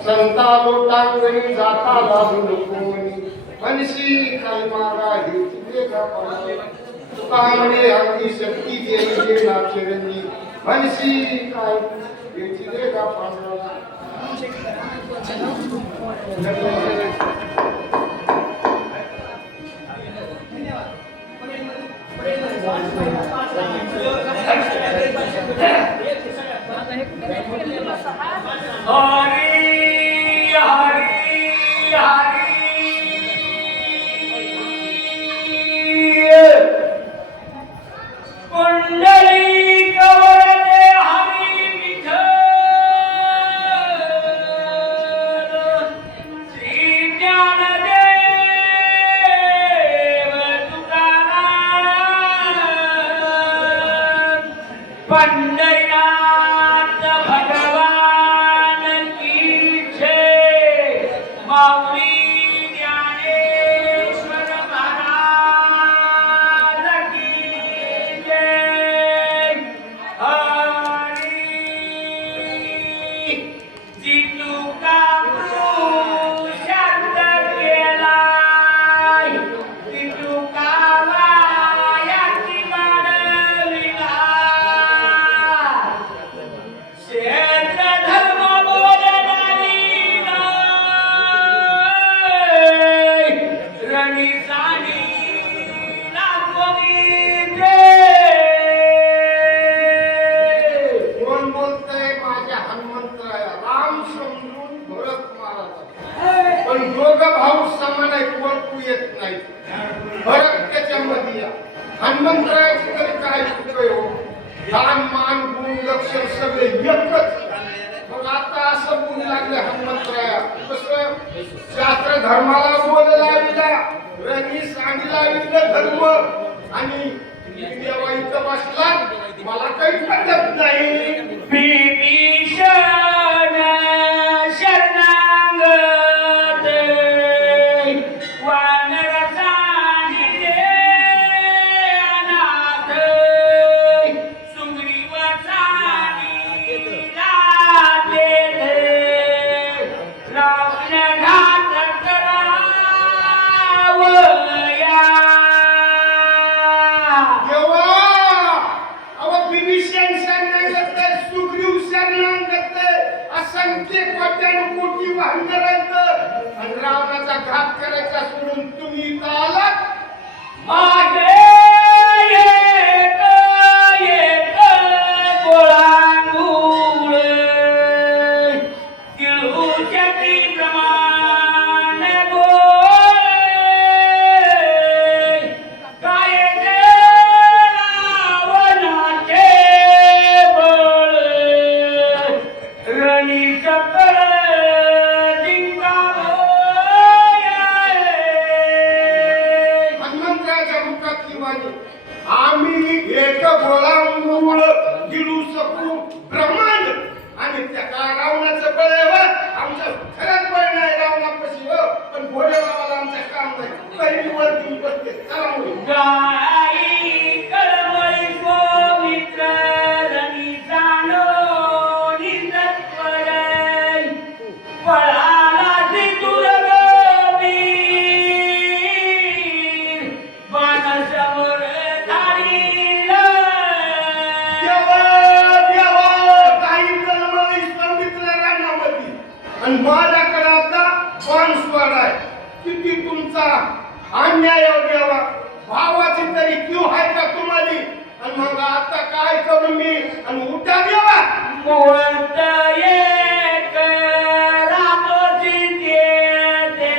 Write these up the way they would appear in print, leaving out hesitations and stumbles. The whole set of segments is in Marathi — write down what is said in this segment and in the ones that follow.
संता लोटांगणी जाता लागून कोणी मनसी काही मागा हे तिथे का तुका म्हणे अगदी शक्ती देई ना चिरंजी मनसी काय हे तिथे का हनुमंतरायाची तरी काय दान मान गुण लक्ष सगळे एकच. मग आता असं बोलू लागले हनुमंतराया कसं शास्त्र धर्माला बोल लाविला रणी सांगितला विविध धर्म आणि देवा इथं बसला मला काही पटत नाही. रावणाचा घात करायचा सोडून तुम्ही इथं आलात. मागे आम्ही एक गोळांगूळ गिळू शकू ब्रह्मांड आणि त्या रावणाचं बळ आहे आमच्या खरंच बळ नाही रावणापाशी हो पण भोले बाबाला आमचं काम नाही पहिली वर घेऊन बसते चला मुली गाई कळवळी मित्र रणी जाणो निजत्वर पळाला दुर्ग वीर बाणसमोर आणि माझ्याकडे आता बाणस्वार आहे. किती तुमचा अन्याय देवा भावाची तरी क्यू आहे का तुम्हाला. आणि मग आता काय करू मी आणि उठा देवा कोणत एक रामोजी देते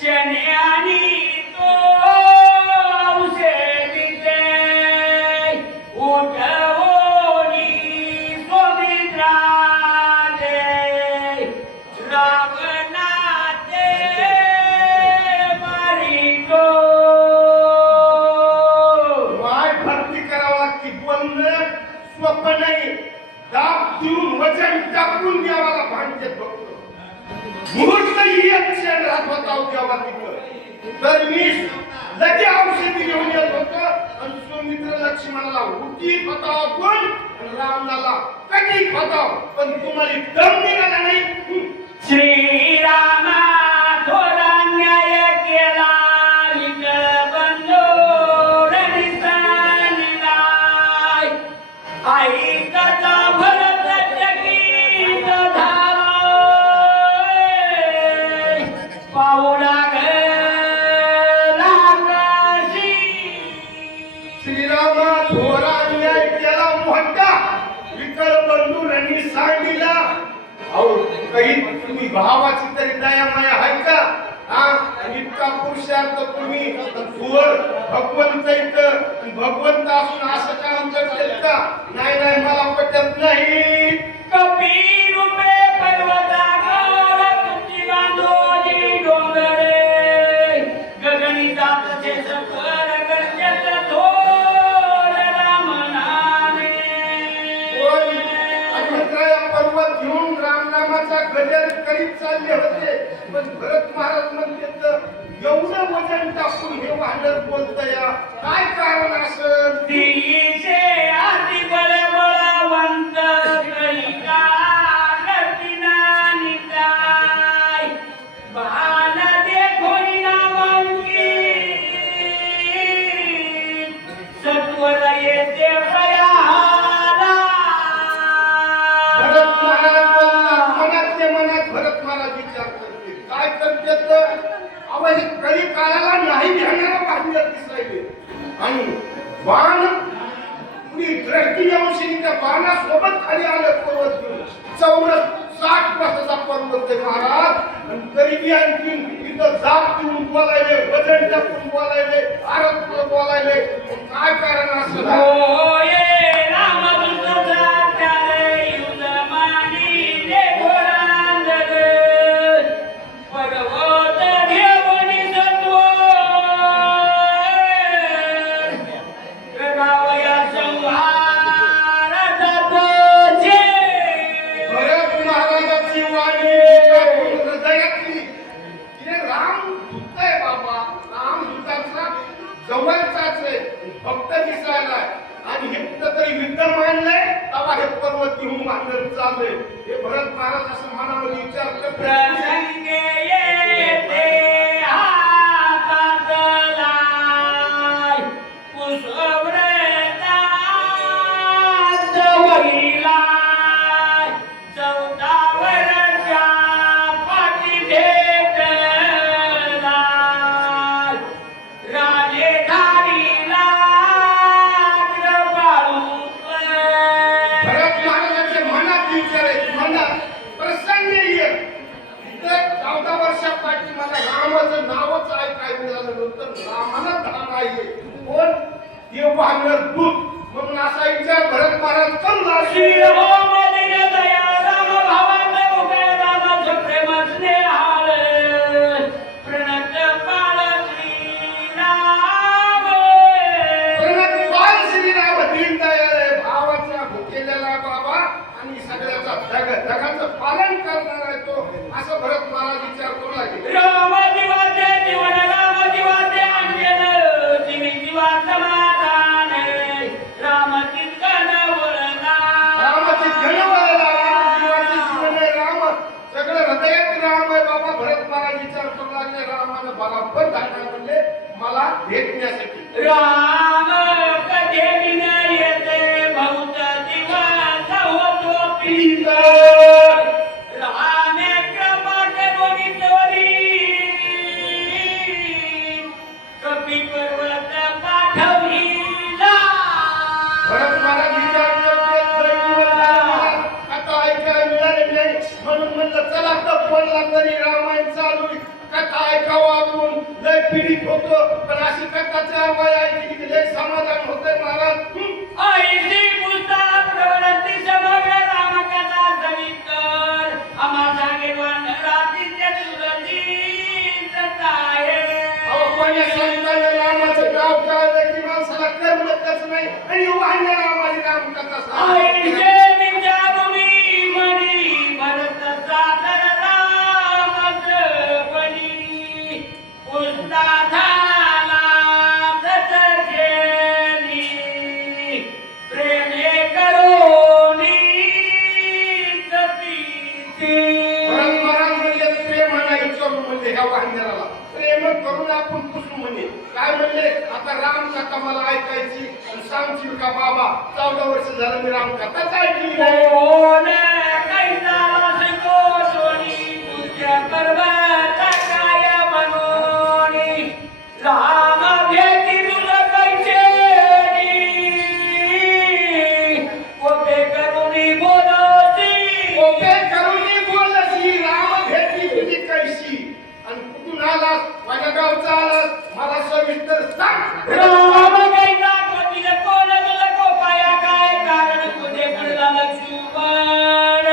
शन्यानी तो औषधी दे उठवोनी सोमित्रा वचन टाकून देवाला भांडते बघतो मुहूर्त एक क्षण राहत होता देवा तिथं तर मी लगे औषधी घेऊन येत होतो आणि सुमित्र लक्ष्मणाला उठी फताव पण रावणाला कधी फताव पण तुम्हाला दम निघाला नाही. श्रीरामा थोडा न्याय केला विकळ बंधू रनिसानिलाय आई कथा भरत चकित झाला पाऊला श्रीरामा थोरा अन्याय केला मोठा विकल बंधूंनी सांगितला. अहो काही तुम्ही भावाची तरी दया माया आहे का? हा इतका पुरुषार्थ तुम्ही थोर भगवंत इथं भगवंत असून असं काम करतात का? नाही नाही मला पटत नाही. कपी रूपे पर्वतावर तुझी बांधोजी डोंगरे गगनिताचे सफर गरजत थोर रामनामे. पर्वत घेऊन रामनामाचा गजर करीत चालले होते पण भरत महाराज म्हणतात एवढं वजन टाकून हे वानर बोलतया काय कारण असेल? दिशे आती बळबळवंत कलिका रतिना निताय बाण देखोई नामांकी सत्वर येते प्रयाला. भरत महाराज मनातल्या मनात भरत महाराज विचार करते काय करतात. अहो हे कधी काळाला नाही ध्यानाला बांधले दिसायले आणि बाण पुढे दृष्टी अंशी त्या बाणासोबत खाली आलं पर्वत घेऊन. चौरस 60 वर्षाचा पर्वत आहे महाराज आणि तरी आणखी इथं जाप देऊन बोलायले वजन टाकून बोलायले आरत बोलायले काय कारण असं? होये रामदूताचा त्याले युजमानी रे घोरांदर पर्वत घेऊनी सत्वर रावया संहार जातोचे. भरत महाराजाची वाणी टाकून हृदयातली तिने राम दूत आहे बाबा. राम दूताचा जवळचाच आहे भक्त दिसायला आणि हे कुठंतरी युद्ध मांडलंय तेव्हा हे पर्वत घेऊन बांधत चाललंय. हे भरत महाराज असं मनामध्ये विचार करतात. प्रसंगे येते हातात लाय पुष्पव्रता जवळीलाय 14 वर्षा पाठी भेटलाय राजे धारीला भरत महाराजांच्या मनात विचार आहे मनात प्रसंग येईल. इथं 14 वर्षापाठी मला रामाचं नावच ऐकायला मिळालं नव्हतं. रामाला धान आहे कोण? हे वानर दूत म्हणून असा विचार भरत महाराज करू लागले. श्रीराम दिन दया राम भावात मुखे रामाचं प्रेम स्नेहाळ प्रणत बाळ श्रीराम. प्रणत बाळ श्रीराम दीनदयाळ आहे, भावाचा भुकेलेला बाबा आणि सगळ्याचा जगाचं पालन करणारा आहे तो असं भरत महाराज विचार करू लागले. राम जीवाचे जीवन राम जीवाचे अंजन जीवी जीवा समाधान राम तितकन वळला. रामाची जनवळला जीवाची जीवन आहे राम सगळं हृदयात राम आहे बाबा. भरत महाराज विचार करू लागले रामानं बराबर धाडा म्हणले मला भेटण्यासाठी. राम कधी विनय येते बहुत दिवस होतो पीत रामे कृपा करुणी तोरी कपी पर्वत पाठविला. भरत महाराज विचार करते लय दिवस झाले मला कथा ऐकायला मिळाले नाही म्हणून म्हणलं चला तर बोलला तरी रामायण चालू आहे. कथा ऐकावं आपण लय पीडित होतो पण अशी कथा 4 वेळा ऐकली की लय समाधान होतंय महाराज. ऐसी पुस्तक प्रवृत्ती समग्र रामकथा सविस्तर आम्हा सांगेवन रात्रीचे सुरतीत काय. अहो कोण्या संतांना रामाचं नाव कळलं की माणसाला करमतच नाही आणि वाहण्या रामाची रामकथा सांगते. ऐसे विचारुनी मनी भरत सादर रामच बनी पुस्ता झाला मग करून आपण पुसू म्हणे. काय म्हणले, आता रामकथा मला ऐकायची आणि सांगशील का बाबा, 14 वर्ष झालं मी रामकथाच ऐकली नाही. कोण कैसा शिको सोनी तुझ्या पर्वता काय मनोनी राम भेटी तुला कैसेनी कोपे करुणी बोलती ओके करुणी बोलशी, राम भेटली तुझी कैशी आणि कुठून आलास, माझ्या गावचा आलास, मला सविस्तर सांग. राम कैसा कोटीला कोण तुला कोपाया काय कारण तुझे पडला लक्ष्मण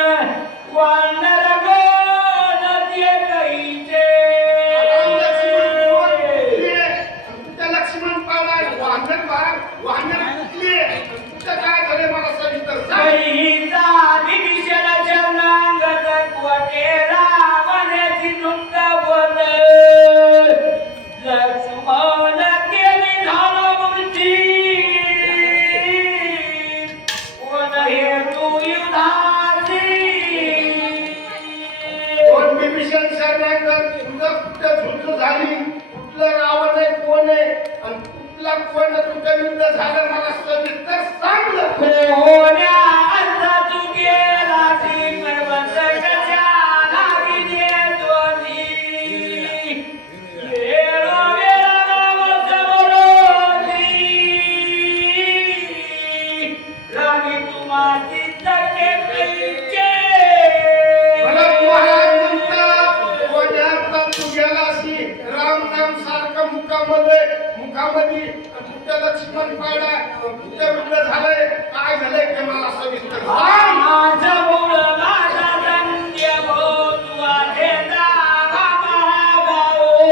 वानर कोण ते कैचे कुठे लक्ष्मण पावला, वाहन कुठले, कुठं काय झाले मला सविस्तर सांग. कैसा विभीषण चरणांगत कोटे रावणाची झुंडवत लक्ष्मण केली झाला मूर्ती कोण हेतू युधाची कोण विभीषण शरणागत, तुझं कुठं झुंज झाली, कुठलं रावण आहे, कोण आहे आणि कुठला कोण कुठं युद्ध झालं मला सविस्तर सांगलं. कोण्या अंधातू गेला ती पर्वत कशाला विजय ध्वनी वेळोवेळा नाव समोरोधी राणी तुम्हाची तके पैचे मला महाराज म्हणतात, कोण्यात तू गेलासी राम नाम सारखं मुखामध्ये आणि कुठं लक्ष्मण पाडा, कुठं युद्ध झालंय, काय झालंय ते मला सविस्तर सांग. माझं मूळ माझा धन्य भो तू आहे दावा महाभाऊ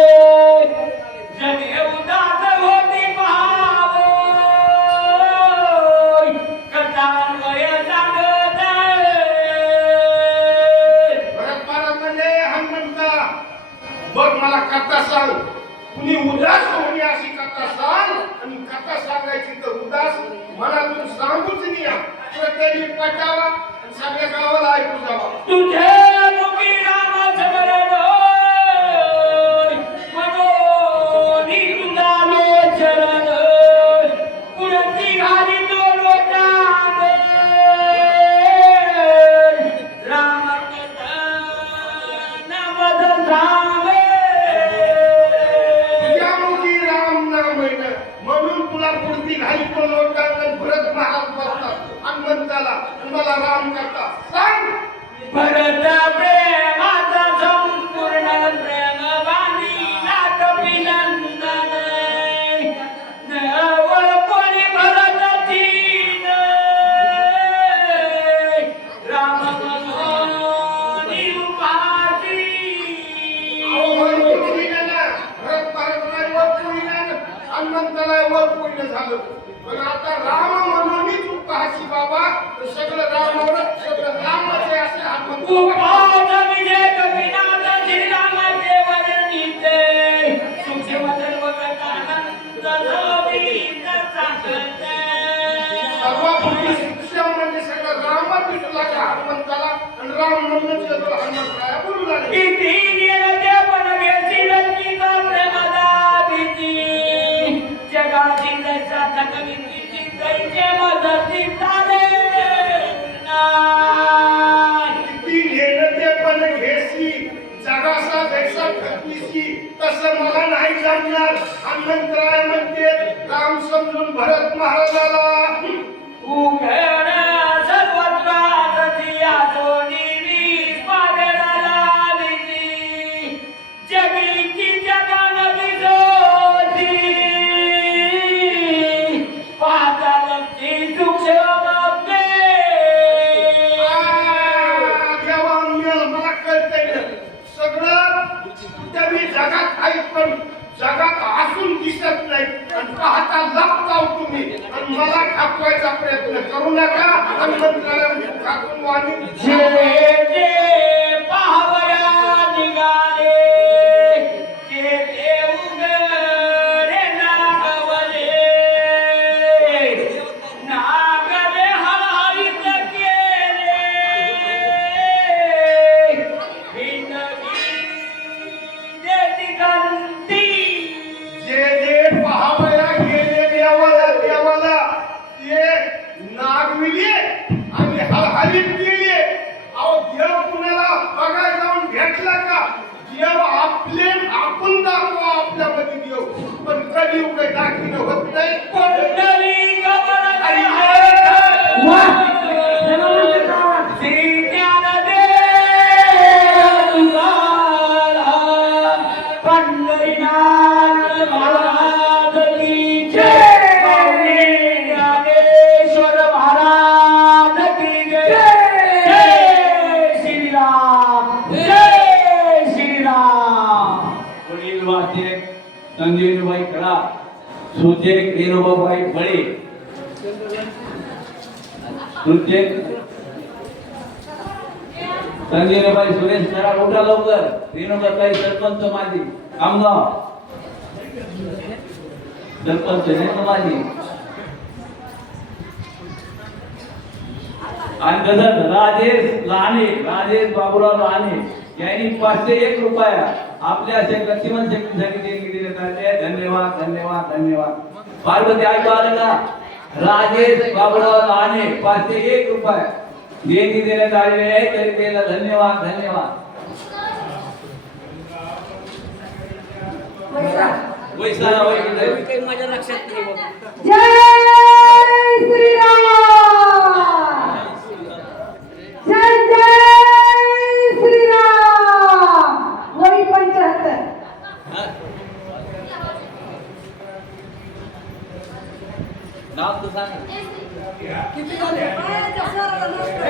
जने उदास होती पहावो कथान्वय सांगत भरत महाराज म्हणले, हनुमंता बघ मला कथा सांग, कुणी उदास होणी अशी कथा सांग आणि कथा सांगायची तर उदास मनातून सांगूच नाही, प्रत्येकी पटावा आणि सगळ्या गावाला ऐकू जावा. तुझे मुखी राम स्मरण मनोनी तुझा लोचरण कुणती घाली तो लोटांग राम नमद सांगे तुझ्या मुखी राम नाम आहे ना, म्हणून तुला पुरती घाली तो लोटांगण भरत महाराज बसतात हनुमंताला आणि मला राम करता सांग. भरत प्रेमाचा संपूर्ण प्रेम बांधिला कपिनंदन नवळ कोणी भरतची राम मनोनी उपासी अहो, वर पुरीनं ना, भरत महाराजांना वर पुरीनं, हनुमंताला वर पुरीनं झालं. पण आता राम म्हणूनच उपहासी बाबा, तर सगळं रामावर, सगळं रामच आहे असे हनुमंत. उपास विजय कपिनाथ श्रीराम देवर नीते सूक्ष्म सर्व आनंद सोबीत सांगते सर्वपूर्वी शिक्षण म्हणजे सगळं रामच दिसू लागला हनुमंताला आणि राम म्हणूनच येतो हनुमंताला बोलू लागले. किती निरते पण घेसी रत्नीचा प्रेमदा भीती जगाची जैसा थकवितीची जैसे मदती चाले ती घेणं ते पण घेसी, जगासा जैसा खतमीसी, तसं मला नाही जमणार. हनुमंतराय म्हणते राम समजून भरत महाराजाला उघड सर्वत्र आदतिया जोडीली पागळाला लिहिली जगीची जगान दिसोती पातालची सूक्ष्म देवा मला कळतंय सगळं कुठे मी जगात आहे पण जगात असून दिसत नाही आणि पाहता लपताव तुम्ही आणि मला खापवायचा प्रयत्न करू नका. हनुमंतराला खाकून वाणी जे पाहवया निघाले ते उघडे नागवले नागवे हळहळीत केले हिंदगी देती गंती दाखिलं होत नाही. कुंडली गमन वा त्याला म्हणते का श्री ज्ञानदेव तुकाराम पंढरीनाथ महाराज की जय. माऊली ज्ञानेश्वर महाराज की जय. जय श्रीराम, जय श्रीराम. पुढील वाचे संजीवनीबाई करा, सुचे रेणुबाई बळे, सुचे संजीवनीबाई सुरेश करा. उठा लवकर. रेणुबाई सरपंच माझी आमगाव, सरपंच रेणू माझी. आणि कसं राजेश लहाने, राजेश बाबूराव लहाने यांनी 501 रुपया आपल्या असे गतिमान शक्तीसाठी देणगी देण्यात आले. धन्यवाद धन्यवाद धन्यवाद. पार्वती ऐकू आलं का? राजेश बाबूराव लहाने 501 रुपये देणगी देण्यात आलेले आहे. तरी त्याला धन्यवाद धन्यवाद. वैसा वै माझ्या लक्षात नाही बाबा. जय श्रीराम, जय जय श्रीराम. वही 75. नाव तर सांग. किती झाले?